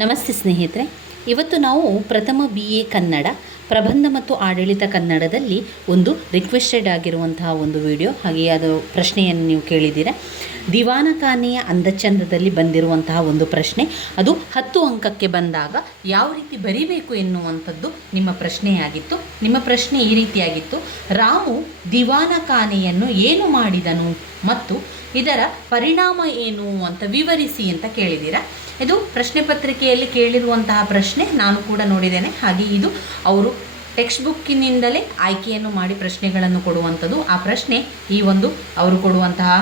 ನಮಸ್ತೆ ಸ್ನೇಹಿತರೆ, ಇವತ್ತು ನಾವು ಪ್ರಥಮ BA ಕನ್ನಡ ಪ್ರಬಂಧ ಮತ್ತು ಆಡಳಿತ ಕನ್ನಡದಲ್ಲಿ ಒಂದು ರಿಕ್ವೆಸ್ಟೆಡ್ ಆಗಿರುವಂತಹ ಒಂದು ವಿಡಿಯೋ, ಹಾಗೆ ಅದು ಪ್ರಶ್ನೆಯನ್ನು ನೀವು ಕೇಳಿದ್ದೀರಾ. ದಿವಾನಖಾನೆಯ ಅಂದಚಂದದಲ್ಲಿ ಬಂದಿರುವಂತಹ ಒಂದು ಪ್ರಶ್ನೆ, ಅದು 10 ಅಂಕಕ್ಕೆ ಬಂದಾಗ ಯಾವ ರೀತಿ ಬರೀಬೇಕು ಎನ್ನುವಂಥದ್ದು ನಿಮ್ಮ ಪ್ರಶ್ನೆಯಾಗಿತ್ತು. ನಿಮ್ಮ ಪ್ರಶ್ನೆ ಈ ರೀತಿಯಾಗಿತ್ತು: ರಾಮು ದಿವಾನಖಾನೆಯನ್ನು ಏನು ಮಾಡಿದನು ಮತ್ತು ಇದರ ಪರಿಣಾಮ ಏನು ಅಂತ ವಿವರಿಸಿ ಅಂತ ಕೇಳಿದ್ದೀರಾ. ಇದು ಪ್ರಶ್ನೆ ಪತ್ರಿಕೆಯಲ್ಲಿ ಕೇಳಿರುವಂತಹ ಪ್ರಶ್ನೆ, ನಾನು ಕೂಡ ನೋಡಿದ್ದೇನೆ. ಹಾಗೆ ಇದು ಅವರು ಟೆಕ್ಸ್ಟ್ ಬುಕ್ಕಿನಿಂದಲೇ ಆಯ್ಕೆಯನ್ನು ಮಾಡಿ ಪ್ರಶ್ನೆಗಳನ್ನು ಕೊಡುವಂಥದ್ದು. ಆ ಪ್ರಶ್ನೆ ಈ ಒಂದು ಅವರು ಕೊಡುವಂತಹ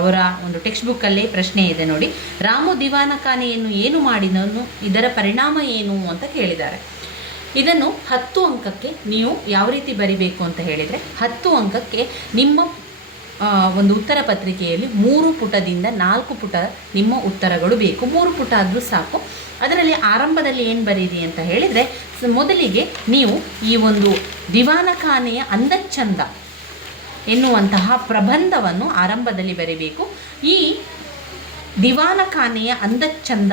ಅವರ ಒಂದು ಟೆಕ್ಸ್ಟ್ ಬುಕ್ಕಲ್ಲೇ ಪ್ರಶ್ನೆ ಇದೆ ನೋಡಿ. ರಾಮು ದಿವಾನಖಾನೆಯನ್ನು ಏನು ಮಾಡಿದನು, ಇದರ ಪರಿಣಾಮ ಏನು ಅಂತ ಕೇಳಿದ್ದಾರೆ. ಇದನ್ನು 10 ಅಂಕಕ್ಕೆ ನೀವು ಯಾವ ರೀತಿ ಬರಿಬೇಕು ಅಂತ ಹೇಳಿದರೆ, 10 ಅಂಕಕ್ಕೆ ನಿಮ್ಮ ಒಂದು ಉತ್ತರ ಪತ್ರಿಕೆಯಲ್ಲಿ 3 ಪುಟದಿಂದ 4 ಪುಟ ನಿಮ್ಮ ಉತ್ತರಗಳು ಬೇಕು. 3 ಪುಟ ಆದರೂ ಸಾಕು. ಅದರಲ್ಲಿ ಆರಂಭದಲ್ಲಿ ಏನು ಬರೀರಿ ಅಂತ ಹೇಳಿದರೆ, ಮೊದಲಿಗೆ ನೀವು ಈ ಒಂದು ದಿವಾನಖಾನೆಯ ಅಂದಚಂದ ಎನ್ನುವಂತಹ ಪ್ರಬಂಧವನ್ನು ಆರಂಭದಲ್ಲಿ ಬರೀಬೇಕು. ಈ ದಿವಾನಖಾನೆಯ ಅಂದಚಂದ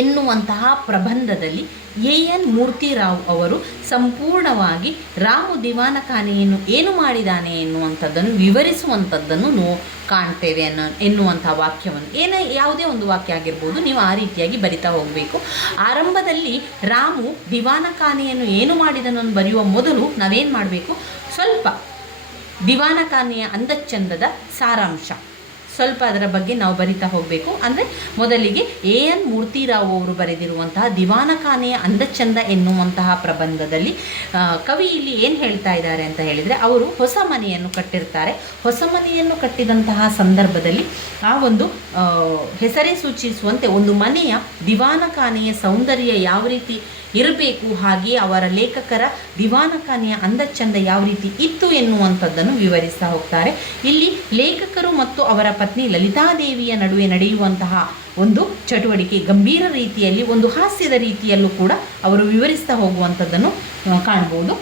ಎನ್ನುವಂತಹ ಪ್ರಬಂಧದಲ್ಲಿ AN ಮೂರ್ತಿರಾವ್ ಅವರು ಸಂಪೂರ್ಣವಾಗಿ ರಾಮು ದಿವಾನಖಾನೆಯನ್ನು ಏನು ಮಾಡಿದ್ದಾನೆ ಎನ್ನುವಂಥದ್ದನ್ನು ವಿವರಿಸುವಂಥದ್ದನ್ನು ಕಾಣ್ತೇವೆ ಎನ್ನುವಂಥ ವಾಕ್ಯವನ್ನು, ಯಾವುದೇ ಒಂದು ವಾಕ್ಯ ಆಗಿರ್ಬೋದು, ನೀವು ಆ ರೀತಿಯಾಗಿ ಬರಿತಾ ಹೋಗಬೇಕು. ಆರಂಭದಲ್ಲಿ ರಾಮು ದಿವಾನಖಾನೆಯನ್ನು ಏನು ಮಾಡಿದನು ಬರೆಯುವ ಮೊದಲು ನಾವೇನು ಮಾಡಬೇಕು, ಸ್ವಲ್ಪ ದಿವಾನಖಾನೆಯ ಅಂದಚಂದದ ಸಾರಾಂಶ ಸ್ವಲ್ಪ ಅದರ ಬಗ್ಗೆ ನಾವು ಬರಿತಾ ಹೋಗಬೇಕು. ಅಂದರೆ ಮೊದಲಿಗೆ AN ಮೂರ್ತಿರಾವ್ ಅವರು ಬರೆದಿರುವಂತಹ ದಿವಾನಖಾನೆಯ ಅಂದಚಂದ ಎನ್ನುವಂತಹ ಪ್ರಬಂಧದಲ್ಲಿ ಕವಿ ಇಲ್ಲಿ ಏನು ಹೇಳ್ತಾ ಇದ್ದಾರೆ ಅಂತ ಹೇಳಿದರೆ, ಅವರು ಹೊಸ ಮನೆಯನ್ನು ಕಟ್ಟಿರ್ತಾರೆ. ಹೊಸ ಮನೆಯನ್ನು ಕಟ್ಟಿದಂತಹ ಸಂದರ್ಭದಲ್ಲಿ ಆ ಒಂದು ಹೆಸರೇ ಸೂಚಿಸುವಂತೆ ಒಂದು ಮನೆಯ ದಿವಾನಖಾನೆಯ ಸೌಂದರ್ಯ ಯಾವ ರೀತಿ ಇರಬೇಕು, ಹಾಗೆ ಅವರ ಲೇಖಕರ ದಿವಾನಖಾನೆಯ ಅಂದಚಂದ ಯಾವ ರೀತಿ ಇತ್ತು ಎನ್ನುವಂಥದ್ದನ್ನು ವಿವರಿಸ್ತಾ ಹೋಗ್ತಾರೆ. ಇಲ್ಲಿ ಲೇಖಕರು ಮತ್ತು ಅವರ ಪತ್ನಿ ಲಲಿತಾದೇವಿಯ ನಡುವೆ ನಡೆಯುವಂತಹ ಒಂದು ಚಟುವಟಿಕೆ ಗಂಭೀರ ರೀತಿಯಲ್ಲಿ, ಒಂದು ಹಾಸ್ಯದ ರೀತಿಯಲ್ಲೂ ಕೂಡ ಅವರು ವಿವರಿಸ್ತಾ ಹೋಗುವಂಥದ್ದನ್ನು ಕಾಣ್ಬೋದು.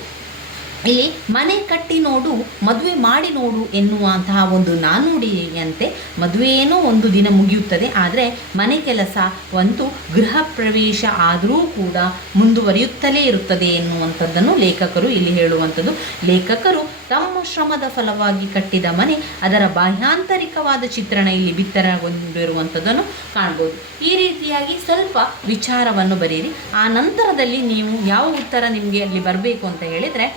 ಇಲ್ಲಿ ಮನೆ ಕಟ್ಟಿ ನೋಡು, ಮದುವೆ ಮಾಡಿ ನೋಡು ಎನ್ನುವಂತಹ ಒಂದು ನಾನುಡಿಯಂತೆ ಮದುವೆಯೇನೋ ಒಂದು ದಿನ ಮುಗಿಯುತ್ತದೆ, ಆದರೆ ಮನೆ ಕೆಲಸ ಒಂದು ಗೃಹ ಪ್ರವೇಶ ಆದರೂ ಕೂಡ ಮುಂದುವರಿಯುತ್ತಲೇ ಇರುತ್ತದೆ ಎನ್ನುವಂಥದ್ದನ್ನು ಲೇಖಕರು ಇಲ್ಲಿ ಹೇಳುವಂಥದ್ದು. ಲೇಖಕರು ತಮ್ಮ ಶ್ರಮದ ಫಲವಾಗಿ ಕಟ್ಟಿದ ಮನೆ, ಅದರ ಬಾಹ್ಯಾಂತರಿಕವಾದ ಚಿತ್ರಣ ಇಲ್ಲಿ ಬಿತ್ತರಗೊಂಡಿರುವಂಥದ್ದನ್ನು ಕಾಣ್ಬೋದು. ಈ ರೀತಿಯಾಗಿ ಸ್ವಲ್ಪ ವಿಚಾರವನ್ನು ಬರೀರಿ. ಆ ನಂತರದಲ್ಲಿ ನೀವು ಯಾವ ಉತ್ತರ ನಿಮಗೆ ಅಲ್ಲಿ ಬರಬೇಕು ಅಂತ ಹೇಳಿದರೆ,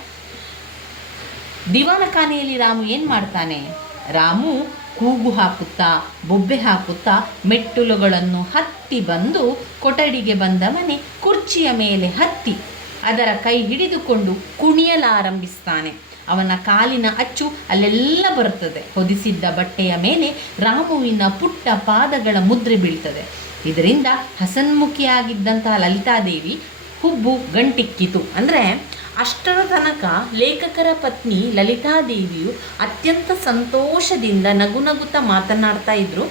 ದಿವಾನಖಾನೆಯಲ್ಲಿ ರಾಮು ಏನು ಮಾಡ್ತಾನೆ, ರಾಮು ಕೂಗು ಹಾಕುತ್ತಾ ಬೊಬ್ಬೆ ಹಾಕುತ್ತಾ ಮೆಟ್ಟಲುಗಳನ್ನು ಹತ್ತಿ ಬಂದು ಕೊಠಡಿಗೆ ಬಂದವನೇ ಕುರ್ಚಿಯ ಮೇಲೆ ಹತ್ತಿ ಅದರ ಕೈ ಹಿಡಿದುಕೊಂಡು ಕುಣಿಯಲಾರಂಭಿಸ್ತಾನೆ. ಅವನ ಕಾಲಿನ ಅಚ್ಚು ಅಲ್ಲೆಲ್ಲ ಬರುತ್ತದೆ. ಹೊದಿಸಿದ್ದ ಬಟ್ಟೆಯ ಮೇಲೆ ರಾಮುವಿನ ಪುಟ್ಟ ಪಾದಗಳ ಮುದ್ರೆ ಬೀಳ್ತದೆ. ಇದರಿಂದ ಹಸನ್ಮುಖಿಯಾಗಿದ್ದಂತಹ ಲಲಿತಾದೇವಿ ಹುಬ್ಬು ಗಂಟಿಕ್ಕಿತು. ಅಂದರೆ ಅಷ್ಟರ ತನಕ ಲೇಖಕರ ಪತ್ನಿ ಲಲಿತಾದೇವಿಯು ಅತ್ಯಂತ ಸಂತೋಷದಿಂದ ನಗುನಗುತ್ತಾ ಮಾತನಾಡ್ತಾ ಇದ್ದರು.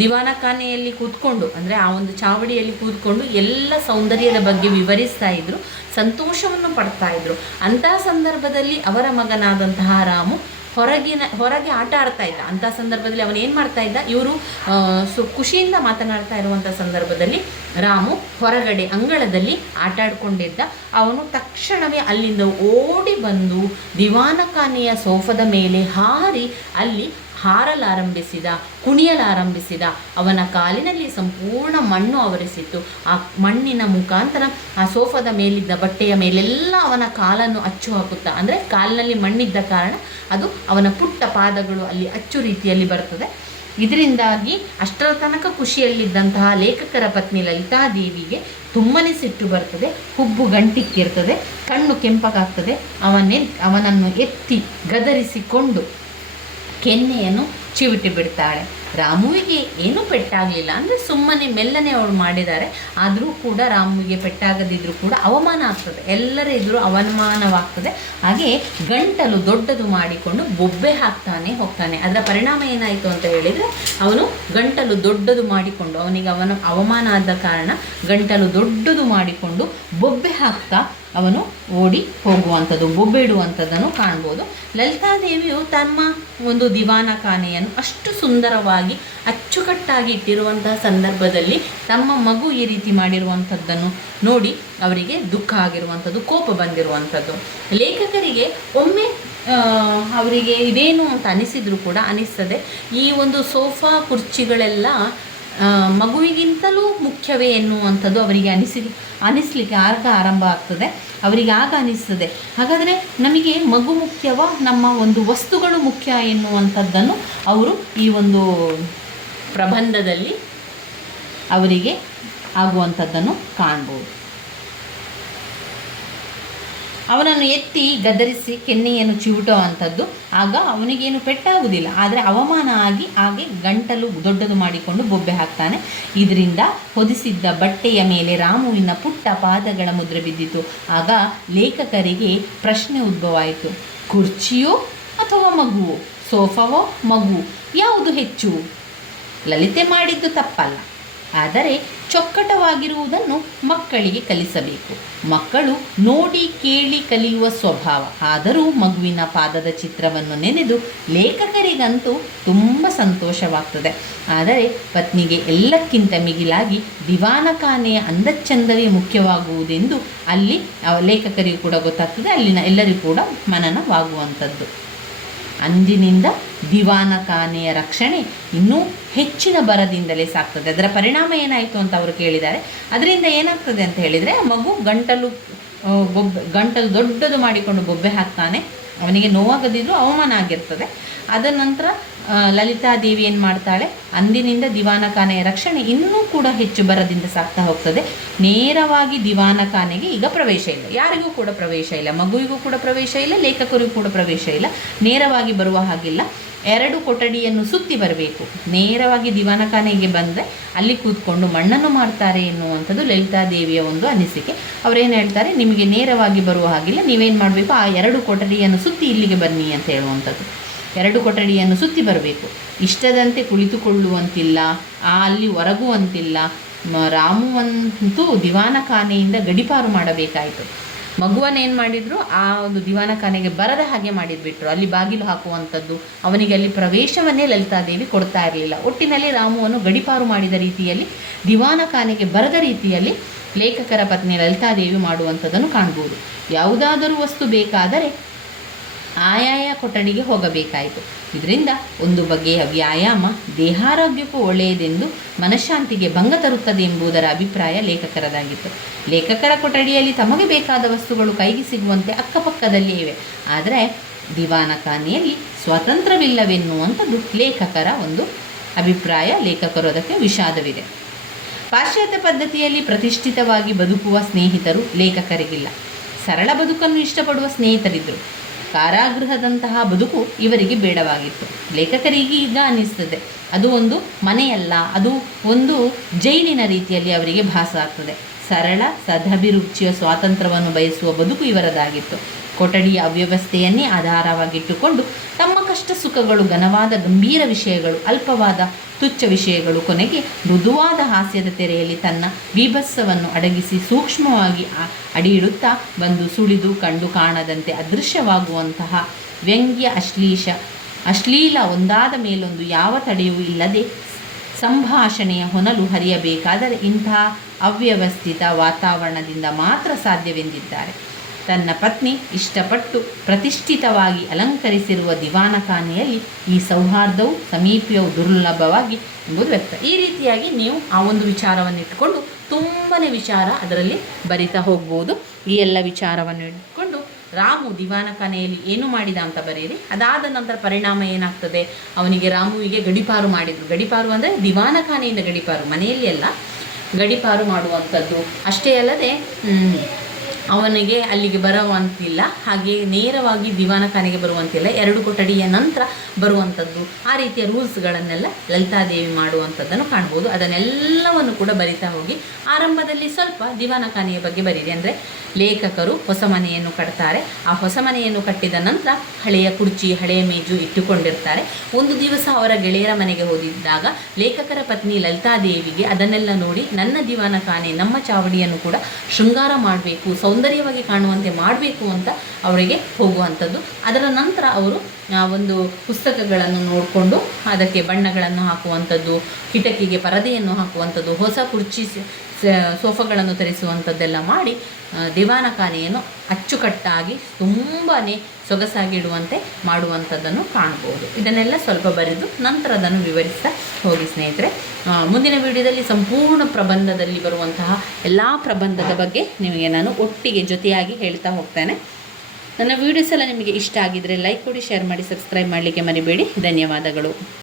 ದಿವಾನಖಾನೆಯಲ್ಲಿ ಕೂತ್ಕೊಂಡು, ಅಂದರೆ ಆ ಒಂದು ಚಾವಡಿಯಲ್ಲಿ ಕೂತ್ಕೊಂಡು ಎಲ್ಲ ಸೌಂದರ್ಯದ ಬಗ್ಗೆ ವಿವರಿಸ್ತಾ ಇದ್ದರು, ಸಂತೋಷವನ್ನು ಪಡ್ತಾ ಇದ್ದರು. ಅಂತಹ ಸಂದರ್ಭದಲ್ಲಿ ಅವರ ಮಗನಾದಂತಹ ರಾಮು ಹೊರಗೆ ಆಟ ಆಡ್ತಾ ಇದ್ದ. ಅಂಥ ಸಂದರ್ಭದಲ್ಲಿ ಅವನೇನು ಮಾಡ್ತಾ ಇದ್ದ, ಇವರು ಖುಷಿಯಿಂದ ಮಾತನಾಡ್ತಾ ಇರುವಂಥ ಸಂದರ್ಭದಲ್ಲಿ ರಾಮು ಹೊರಗಡೆ ಅಂಗಳದಲ್ಲಿ ಆಟ ಆಡ್ಕೊಂಡಿದ್ದ. ಅವನು ತಕ್ಷಣವೇ ಅಲ್ಲಿಂದ ಓಡಿ ಬಂದು ದಿವಾನಖಾನೆಯ ಸೋಫಾದ ಮೇಲೆ ಹಾರಿ ಅಲ್ಲಿ ಹಾರಲಾರಂಭಿಸಿದ, ಕುಣಿಯಲಾರಂಭಿಸಿದ. ಅವನ ಕಾಲಿನಲ್ಲಿ ಸಂಪೂರ್ಣ ಮಣ್ಣು ಆವರಿಸಿತ್ತು. ಆ ಮಣ್ಣಿನ ಮುಖಾಂತರ ಆ ಸೋಫಾದ ಮೇಲಿದ್ದ ಬಟ್ಟೆಯ ಮೇಲೆಲ್ಲ ಅವನ ಕಾಲನ್ನು ಅಚ್ಚು ಹಾಕುತ್ತಾ, ಅಂದರೆ ಕಾಲಿನಲ್ಲಿ ಮಣ್ಣಿದ್ದ ಕಾರಣ ಅದು ಅವನ ಪುಟ್ಟ ಪಾದಗಳು ಅಲ್ಲಿ ಅಚ್ಚು ರೀತಿಯಲ್ಲಿ ಬರ್ತದೆ. ಇದರಿಂದಾಗಿ ಅಷ್ಟರ ತನಕ ಖುಷಿಯಲ್ಲಿದ್ದಂತಹ ಲೇಖಕರ ಪತ್ನಿ ಲಲಿತಾದೇವಿಗೆ ತುಂಬನೇ ಸಿಟ್ಟು ಬರ್ತದೆ, ಹುಬ್ಬು ಗಂಟಿಕ್ಕಿರ್ತದೆ, ಕಣ್ಣು ಕೆಂಪಗಾಗ್ತದೆ. ಅವನನ್ನು ಎತ್ತಿ ಗದರಿಸಿಕೊಂಡು ಕೆನ್ನೆಯನ್ನು ಚಿವಿಟಿ ಬಿಡ್ತಾಳೆ. ರಾಮುವಿಗೆ ಏನೂ ಪೆಟ್ಟಾಗಲಿಲ್ಲ, ಅಂದರೆ ಸುಮ್ಮನೆ ಮೆಲ್ಲನೆ ಅವಳು ಮಾಡಿದ್ದಾರೆ. ಆದರೂ ಕೂಡ ರಾಮುವಿಗೆ ಪೆಟ್ಟಾಗದಿದ್ದರೂ ಕೂಡ ಅವಮಾನ ಆಗ್ತದೆ, ಎಲ್ಲರ ಎದುರು ಅವಮಾನವಾಗ್ತದೆ. ಹಾಗೆಯೇ ಗಂಟಲು ದೊಡ್ಡದು ಮಾಡಿಕೊಂಡು ಬೊಬ್ಬೆ ಹಾಕ್ತಾನೆ ಹೋಗ್ತಾನೆ. ಅದರ ಪರಿಣಾಮ ಏನಾಯಿತು ಅಂತ ಹೇಳಿದರೆ, ಅವನು ಗಂಟಲು ದೊಡ್ಡದು ಮಾಡಿಕೊಂಡು, ಅವನಿಗೆ ಅವನ ಅವಮಾನ ಆದ ಕಾರಣ ಗಂಟಲು ದೊಡ್ಡದು ಮಾಡಿಕೊಂಡು ಬೊಬ್ಬೆ ಹಾಕ್ತಾ ಅವನು ಓಡಿ ಹೋಗುವಂಥದ್ದು, ಬೊಬ್ಬೆ ಇಡುವಂಥದ್ದನ್ನು ಕಾಣ್ಬೋದು. ಲಲಿತಾದೇವಿಯು ತಮ್ಮ ಒಂದು ದಿವಾನಖಾನೆಯನ್ನು ಅಷ್ಟು ಸುಂದರವಾಗಿ ಅಚ್ಚುಕಟ್ಟಾಗಿ ಇಟ್ಟಿರುವಂತಹ ಸಂದರ್ಭದಲ್ಲಿ ತಮ್ಮ ಮಗು ಈ ರೀತಿ ಮಾಡಿರುವಂಥದ್ದನ್ನು ನೋಡಿ ಅವರಿಗೆ ದುಃಖ ಆಗಿರುವಂಥದ್ದು, ಕೋಪ ಬಂದಿರುವಂಥದ್ದು. ಲೇಖಕರಿಗೆ ಒಮ್ಮೆ ಅವರಿಗೆ ಇದೇನು ಅಂತ ಅನಿಸಿದರೂ ಕೂಡ ಅನಿಸ್ತದೆ, ಈ ಒಂದು ಸೋಫಾ ಕುರ್ಚಿಗಳೆಲ್ಲ ಮಗುವಿಗಿಂತಲೂ ಮುಖ್ಯವೇ ಎನ್ನುವಂಥದ್ದು ಅವರಿಗೆ ಅನಿಸ್ಲಿಕ್ಕೆ ಆರಂಭ ಆಗ್ತದೆ. ಅವರಿಗೆ ಆಗ ಅನಿಸ್ತದೆ, ಹಾಗಾದರೆ ನಮಗೆ ಮಗು ಮುಖ್ಯವ, ನಮ್ಮ ಒಂದು ವಸ್ತುಗಳು ಮುಖ್ಯ ಎನ್ನುವಂಥದ್ದನ್ನು ಅವರು ಈ ಒಂದು ಪ್ರಬಂಧದಲ್ಲಿ ಅವರಿಗೆ ಆಗುವಂಥದ್ದನ್ನು ಕಾಣ್ಬೋದು. ಅವನನ್ನು ಎತ್ತಿ ಗದರಿಸಿ ಕೆನ್ನೆಯನ್ನು ಚಿವುಟೋ ಅಂಥದ್ದು. ಆಗ ಅವನಿಗೇನು ಪೆಟ್ಟಾಗುವುದಿಲ್ಲ, ಆದರೆ ಅವಮಾನ ಆಗಿ ಹಾಗೆ ಗಂಟಲು ದೊಡ್ಡದು ಮಾಡಿಕೊಂಡು ಬೊಬ್ಬೆ ಹಾಕ್ತಾನೆ. ಇದರಿಂದ ಹೊದಿಸಿದ್ದ ಬಟ್ಟೆಯ ಮೇಲೆ ರಾಮುವಿನ ಪುಟ್ಟ ಪಾದಗಳ ಮುದ್ರೆ ಬಿದ್ದಿತು. ಆಗ ಲೇಖಕರಿಗೆ ಪ್ರಶ್ನೆ ಉದ್ಭವ ಆಯಿತು, ಕುರ್ಚಿಯೋ ಅಥವಾ ಮಗುವೋ, ಸೋಫಾವೋ ಮಗು, ಯಾವುದು ಹೆಚ್ಚು? ಲಲಿತೆ ಮಾಡಿದ್ದು ತಪ್ಪಲ್ಲ, ಆದರೆ ಚೊಕ್ಕಟವಾಗಿರುವುದನ್ನು ಮಕ್ಕಳಿಗೆ ಕಲಿಸಬೇಕು. ಮಕ್ಕಳು ನೋಡಿ ಕೇಳಿ ಕಲಿಯುವ ಸ್ವಭಾವ. ಆದರೂ ಮಗುವಿನ ಪಾದದ ಚಿತ್ರವನ್ನು ನೆನೆದು ಲೇಖಕರಿಗಂತೂ ತುಂಬ ಸಂತೋಷವಾಗ್ತದೆ. ಆದರೆ ಪತ್ನಿಗೆ ಎಲ್ಲಕ್ಕಿಂತ ಮಿಗಿಲಾಗಿ ದಿವಾನಖಾನೆಯ ಅಂದಚಂದವೇ ಮುಖ್ಯವಾಗುವುದೆಂದು ಅಲ್ಲಿ ಲೇಖಕರಿಗೂ ಕೂಡ ಗೊತ್ತಾಗ್ತದೆ, ಅಲ್ಲಿನ ಎಲ್ಲರಿಗೂ ಕೂಡ ಮನನವಾಗುವಂಥದ್ದು. ಅಂದಿನಿಂದ ದಿವಾನಖಾನೆಯ ರಕ್ಷಣೆ ಇನ್ನೂ ಹೆಚ್ಚಿನ ಬರದಿಂದಲೇ ಸಾಕ್ತದೆ. ಅದರ ಪರಿಣಾಮ ಏನಾಯಿತು ಅಂತ ಅವರು ಕೇಳಿದ್ದಾರೆ. ಅದರಿಂದ ಏನಾಗ್ತದೆ ಅಂತ ಹೇಳಿದರೆ, ಮಗು ಗಂಟಲು ದೊಡ್ಡದು ಮಾಡಿಕೊಂಡು ಬೊಬ್ಬೆ ಹಾಕ್ತಾನೆ. ಅವನಿಗೆ ನೋವಾಗದಿದ್ರೂ ಅವಮಾನ ಆಗಿರ್ತದೆ. ಅದರ ನಂತರ ಲಲಿತಾದೇವಿ ಏನು ಮಾಡ್ತಾಳೆ, ಅಂದಿನಿಂದ ದಿವಾನಖಾನೆಯ ರಕ್ಷಣೆ ಇನ್ನೂ ಕೂಡ ಹೆಚ್ಚು ಬರದಿಂದ ಸಾಕ್ತಾ ಹೋಗ್ತದೆ. ನೇರವಾಗಿ ದಿವಾನಖಾನೆಗೆ ಈಗ ಪ್ರವೇಶ ಇಲ್ಲ, ಯಾರಿಗೂ ಕೂಡ ಪ್ರವೇಶ ಇಲ್ಲ, ಮಗುವಿಗೂ ಕೂಡ ಪ್ರವೇಶ ಇಲ್ಲ, ಲೇಖಕರಿಗೂ ಕೂಡ ಪ್ರವೇಶ ಇಲ್ಲ. ನೇರವಾಗಿ ಬರುವ ಹಾಗಿಲ್ಲ, 2 ಕೊಠಡಿಯನ್ನು ಸುತ್ತಿ ಬರಬೇಕು. ನೇರವಾಗಿ ದಿವಾನಖಾನೆಗೆ ಬಂದರೆ ಅಲ್ಲಿ ಕೂತ್ಕೊಂಡು ಮಣ್ಣನ್ನು ಮಾಡ್ತಾರೆ ಎನ್ನುವಂಥದ್ದು ಲಲಿತಾದೇವಿಯ ಒಂದು ಅನಿಸಿಕೆ. ಅವರೇನು ಹೇಳ್ತಾರೆ, ನಿಮಗೆ ನೇರವಾಗಿ ಬರುವ ಹಾಗಿಲ್ಲ, ನೀವೇನು ಮಾಡಬೇಕು, ಆ 2 ಕೊಠಡಿಯನ್ನು ಸುತ್ತಿ ಇಲ್ಲಿಗೆ ಬನ್ನಿ ಅಂತ ಹೇಳುವಂಥದ್ದು. 2 ಕೊಠಡಿಯನ್ನು ಸುತ್ತಿ ಬರಬೇಕು. ಇಷ್ಟದಂತೆ ಕುಳಿತುಕೊಳ್ಳುವಂತಿಲ್ಲ, ಅಲ್ಲಿ ಹೊರಗುವಂತಿಲ್ಲ. ರಾಮುವಂತೂ ದಿವಾನಖಾನೆಯಿಂದ ಗಡಿಪಾರು ಮಾಡಬೇಕಾಯಿತು. ಮಗುವನ್ನೇನು ಮಾಡಿದರು, ಆ ಒಂದು ದಿವಾನಖಾನೆಗೆ ಬರದ ಹಾಗೆ ಮಾಡಿದ್ಬಿಟ್ರು. ಅಲ್ಲಿ ಬಾಗಿಲು ಹಾಕುವಂಥದ್ದು, ಅವನಿಗೆ ಅಲ್ಲಿ ಪ್ರವೇಶವನ್ನೇ ಲಲಿತಾದೇವಿ ಕೊಡ್ತಾ ಇರಲಿಲ್ಲ. ಒಟ್ಟಿನಲ್ಲಿ ರಾಮುವನ್ನು ಗಡಿಪಾರು ಮಾಡಿದ ರೀತಿಯಲ್ಲಿ, ದಿವಾನಖಾನೆಗೆ ಬರದ ರೀತಿಯಲ್ಲಿ ಲೇಖಕರ ಪತ್ನಿ ಲಲಿತಾದೇವಿ ಮಾಡುವಂಥದ್ದನ್ನು ಕಾಣ್ಬೋದು. ಯಾವುದಾದರೂ ವಸ್ತು ಬೇಕಾದರೆ ಆಯಾಯ ಕೊಠಡಿಗೆ ಹೋಗಬೇಕಾಯಿತು. ಇದರಿಂದ ಒಂದು ಬಗೆಯ ವ್ಯಾಯಾಮ ದೇಹಾರೋಗ್ಯಕ್ಕೂ ಒಳ್ಳೆಯದೆಂದು ಮನಃಶಾಂತಿಗೆ ಭಂಗ ತರುತ್ತದೆ ಎಂಬುದರ ಅಭಿಪ್ರಾಯ ಲೇಖಕರದಾಗಿತ್ತು. ಲೇಖಕರ ಕೊಠಡಿಯಲ್ಲಿ ತಮಗೆ ಬೇಕಾದ ವಸ್ತುಗಳು ಕೈಗೆ ಸಿಗುವಂತೆ ಅಕ್ಕಪಕ್ಕದಲ್ಲೇ ಇವೆ, ಆದರೆ ದಿವಾನಖಾನೆಯಲ್ಲಿ ಸ್ವಾತಂತ್ರ್ಯವಿಲ್ಲವೆನ್ನುವಂಥದ್ದು ಲೇಖಕರ ಒಂದು ಅಭಿಪ್ರಾಯ. ಲೇಖಕರು ಅದಕ್ಕೆ ವಿಷಾದವಿದೆ. ಪಾಶ್ಚಾತ್ಯ ಪದ್ಧತಿಯಲ್ಲಿ ಪ್ರತಿಷ್ಠಿತವಾಗಿ ಬದುಕುವ ಸ್ನೇಹಿತರು ಲೇಖಕರಿಗಿಲ್ಲ. ಸರಳ ಬದುಕನ್ನು ಇಷ್ಟಪಡುವ ಸ್ನೇಹಿತರಿದ್ದರು. ಕಾರಾಗೃಹದಂತಹ ಬದುಕು ಇವರಿಗೆ ಬೇಡವಾಗಿತ್ತು. ಲೇಖಕರಿಗೆ ಈಗ ಅನ್ನಿಸ್ತದೆ, ಅದು ಒಂದು ಮನೆಯಲ್ಲ, ಅದು ಒಂದು ಜೈಲಿನ ರೀತಿಯಲ್ಲಿ ಅವರಿಗೆ ಭಾಸ ಆಗ್ತದೆ. ಸರಳ ಸದಭಿರುಚಿಯ ಸ್ವಾತಂತ್ರ್ಯವನ್ನು ಬಯಸುವ ಬದುಕು ಇವರದಾಗಿತ್ತು. ಕೊಠಡಿಯ ಅವ್ಯವಸ್ಥೆಯನ್ನೇ ಆಧಾರವಾಗಿಟ್ಟುಕೊಂಡು ತಮ್ಮ ಕಷ್ಟ ಸುಖಗಳು, ಘನವಾದ ಗಂಭೀರ ವಿಷಯಗಳು, ಅಲ್ಪವಾದ ತುಚ್ಛ ವಿಷಯಗಳು, ಕೊನೆಗೆ ಮೃದುವಾದ ಹಾಸ್ಯದ ತೆರೆಯಲ್ಲಿ ತನ್ನ ಬೀಭತ್ಸವನ್ನು ಅಡಗಿಸಿ ಸೂಕ್ಷ್ಮವಾಗಿ ಅಡಿಯಿಡುತ್ತಾ ಬಂದು ಸುಳಿದು ಕಂಡು ಕಾಣದಂತೆ ಅದೃಶ್ಯವಾಗುವಂತಹ ವ್ಯಂಗ್ಯ ಅಶ್ಲೀಲ ಒಂದಾದ ಮೇಲೊಂದು ಯಾವ ತಡೆಯೂ ಇಲ್ಲದೆ ಸಂಭಾಷಣೆಯ ಹೊನಲು ಹರಿಯಬೇಕಾದರೆ ಇಂತಹ ಅವ್ಯವಸ್ಥಿತ ವಾತಾವರಣದಿಂದ ಮಾತ್ರ ಸಾಧ್ಯವೆಂದಿದ್ದಾರೆ. ತನ್ನ ಪತ್ನಿ ಇಷ್ಟಪಟ್ಟು ಪ್ರತಿಷ್ಠಿತವಾಗಿ ಅಲಂಕರಿಸಿರುವ ದಿವಾನಖಾನೆಯಲ್ಲಿ ಈ ಸೌಹಾರ್ದವು ಸಮೀಪವು ದುರ್ಲಭವಾಗಿ ಎಂಬುದು ವ್ಯಕ್ತ. ಈ ರೀತಿಯಾಗಿ ನೀವು ಆ ಒಂದು ವಿಚಾರವನ್ನು ಇಟ್ಕೊಂಡು ತುಂಬಾ ವಿಚಾರ ಅದರಲ್ಲಿ ಬರಿತಾ ಹೋಗ್ಬೋದು. ಈ ಎಲ್ಲ ವಿಚಾರವನ್ನು ಇಟ್ಕೊಂಡು ರಾಮು ದಿವಾನಖಾನೆಯಲ್ಲಿ ಏನು ಮಾಡಿದ ಅಂತ ಬರೀರಿ. ಅದಾದ ನಂತರ ಪರಿಣಾಮ ಏನಾಗ್ತದೆ, ಅವನಿಗೆ ರಾಮುವಿಗೆ ಗಡಿಪಾರು ಮಾಡಿದರು. ಗಡಿಪಾರು ಅಂದರೆ ದಿವಾನಖಾನೆಯಿಂದ ಗಡಿಪಾರು, ಮನೆಯಲ್ಲಿ ಎಲ್ಲ ಗಡಿಪಾರು ಮಾಡುವಂಥದ್ದು. ಅಷ್ಟೇ ಅಲ್ಲದೆ ಅವನಿಗೆ ಅಲ್ಲಿಗೆ ಬರುವಂತಿಲ್ಲ, ಹಾಗೆ ನೇರವಾಗಿ ದಿವಾನಖಾನೆಗೆ ಬರುವಂತಿಲ್ಲ, 2 ಕೊಠಡಿಯ ನಂತರ ಬರುವಂಥದ್ದು. ಆ ರೀತಿಯ ರೂಲ್ಸ್ಗಳನ್ನೆಲ್ಲ ಲಲಿತಾದೇವಿ ಮಾಡುವಂಥದ್ದನ್ನು ಕಾಣ್ಬೋದು. ಅದನ್ನೆಲ್ಲವನ್ನು ಕೂಡ ಬರಿತಾ ಹೋಗಿ ಆರಂಭದಲ್ಲಿ ಸ್ವಲ್ಪ ದಿವಾನಖಾನೆಯ ಬಗ್ಗೆ ಬರೀರಿ. ಅಂದರೆ ಲೇಖಕರು ಹೊಸ ಮನೆಯನ್ನು ಕಟ್ತಾರೆ. ಆ ಹೊಸ ಮನೆಯನ್ನು ಕಟ್ಟಿದ ನಂತರ ಹಳೆಯ ಕುರ್ಚಿ, ಹಳೆಯ ಮೇಜು ಇಟ್ಟುಕೊಂಡಿರ್ತಾರೆ. ಒಂದು ದಿವಸ ಅವರ ಗೆಳೆಯರ ಮನೆಗೆ ಹೋಗಿದ್ದಾಗ ಲೇಖಕರ ಪತ್ನಿ ಲಲಿತಾದೇವಿಗೆ ಅದನ್ನೆಲ್ಲ ನೋಡಿ, ನನ್ನ ದಿವಾನಖಾನೆ, ನಮ್ಮ ಚಾವಡಿಯನ್ನು ಕೂಡ ಶೃಂಗಾರ ಮಾಡಬೇಕು, ಸೌಂದರ್ಯವಾಗಿ ಕಾಣುವಂತೆ ಮಾಡಬೇಕು ಅಂತ ಅವರಿಗೆ ಹೋಗುವಂಥದ್ದು. ಅದರ ನಂತರ ಅವರು ಒಂದು ಪುಸ್ತಕಗಳನ್ನು ನೋಡಿಕೊಂಡು ಅದಕ್ಕೆ ಬಣ್ಣಗಳನ್ನು ಹಾಕುವಂಥದ್ದು, ಕಿಟಕಿಗೆ ಪರದೆಯನ್ನು ಹಾಕುವಂಥದ್ದು, ಹೊಸ ಕುರ್ಚಿ ಸೋಫಾಗಳನ್ನು ತರಿಸುವಂಥದ್ದೆಲ್ಲ ಮಾಡಿ ದಿವಾನ ಖಾನೆಯನ್ನು ಅಚ್ಚುಕಟ್ಟಾಗಿ ತುಂಬಾ ಸೊಗಸಾಗಿಡುವಂತೆ ಮಾಡುವಂಥದ್ದನ್ನು ಕಾಣ್ಬೋದು. ಇದನ್ನೆಲ್ಲ ಸ್ವಲ್ಪ ಬರೆದು ನಂತರ ಅದನ್ನು ವಿವರಿಸ್ತಾ ಹೋಗಿ ಸ್ನೇಹಿತರೆ. ಮುಂದಿನ ವಿಡಿಯೋದಲ್ಲಿ ಸಂಪೂರ್ಣ ಪ್ರಬಂಧದಲ್ಲಿ ಬರುವಂತಹ ಎಲ್ಲ ಪ್ರಬಂಧದ ಬಗ್ಗೆ ನಿಮಗೆ ನಾನು ಒಟ್ಟಿಗೆ ಜೊತೆಯಾಗಿ ಹೇಳ್ತಾ ಹೋಗ್ತೇನೆ. ನನ್ನ ವೀಡಿಯೋಸ್ ಎಲ್ಲ ನಿಮಗೆ ಇಷ್ಟ ಆಗಿದ್ದರೆ ಲೈಕ್ ಕೊಡಿ, ಶೇರ್ ಮಾಡಿ, ಸಬ್ಸ್ಕ್ರೈಬ್ ಮಾಡಲಿಕ್ಕೆ ಮರಿಬೇಡಿ. ಧನ್ಯವಾದಗಳು.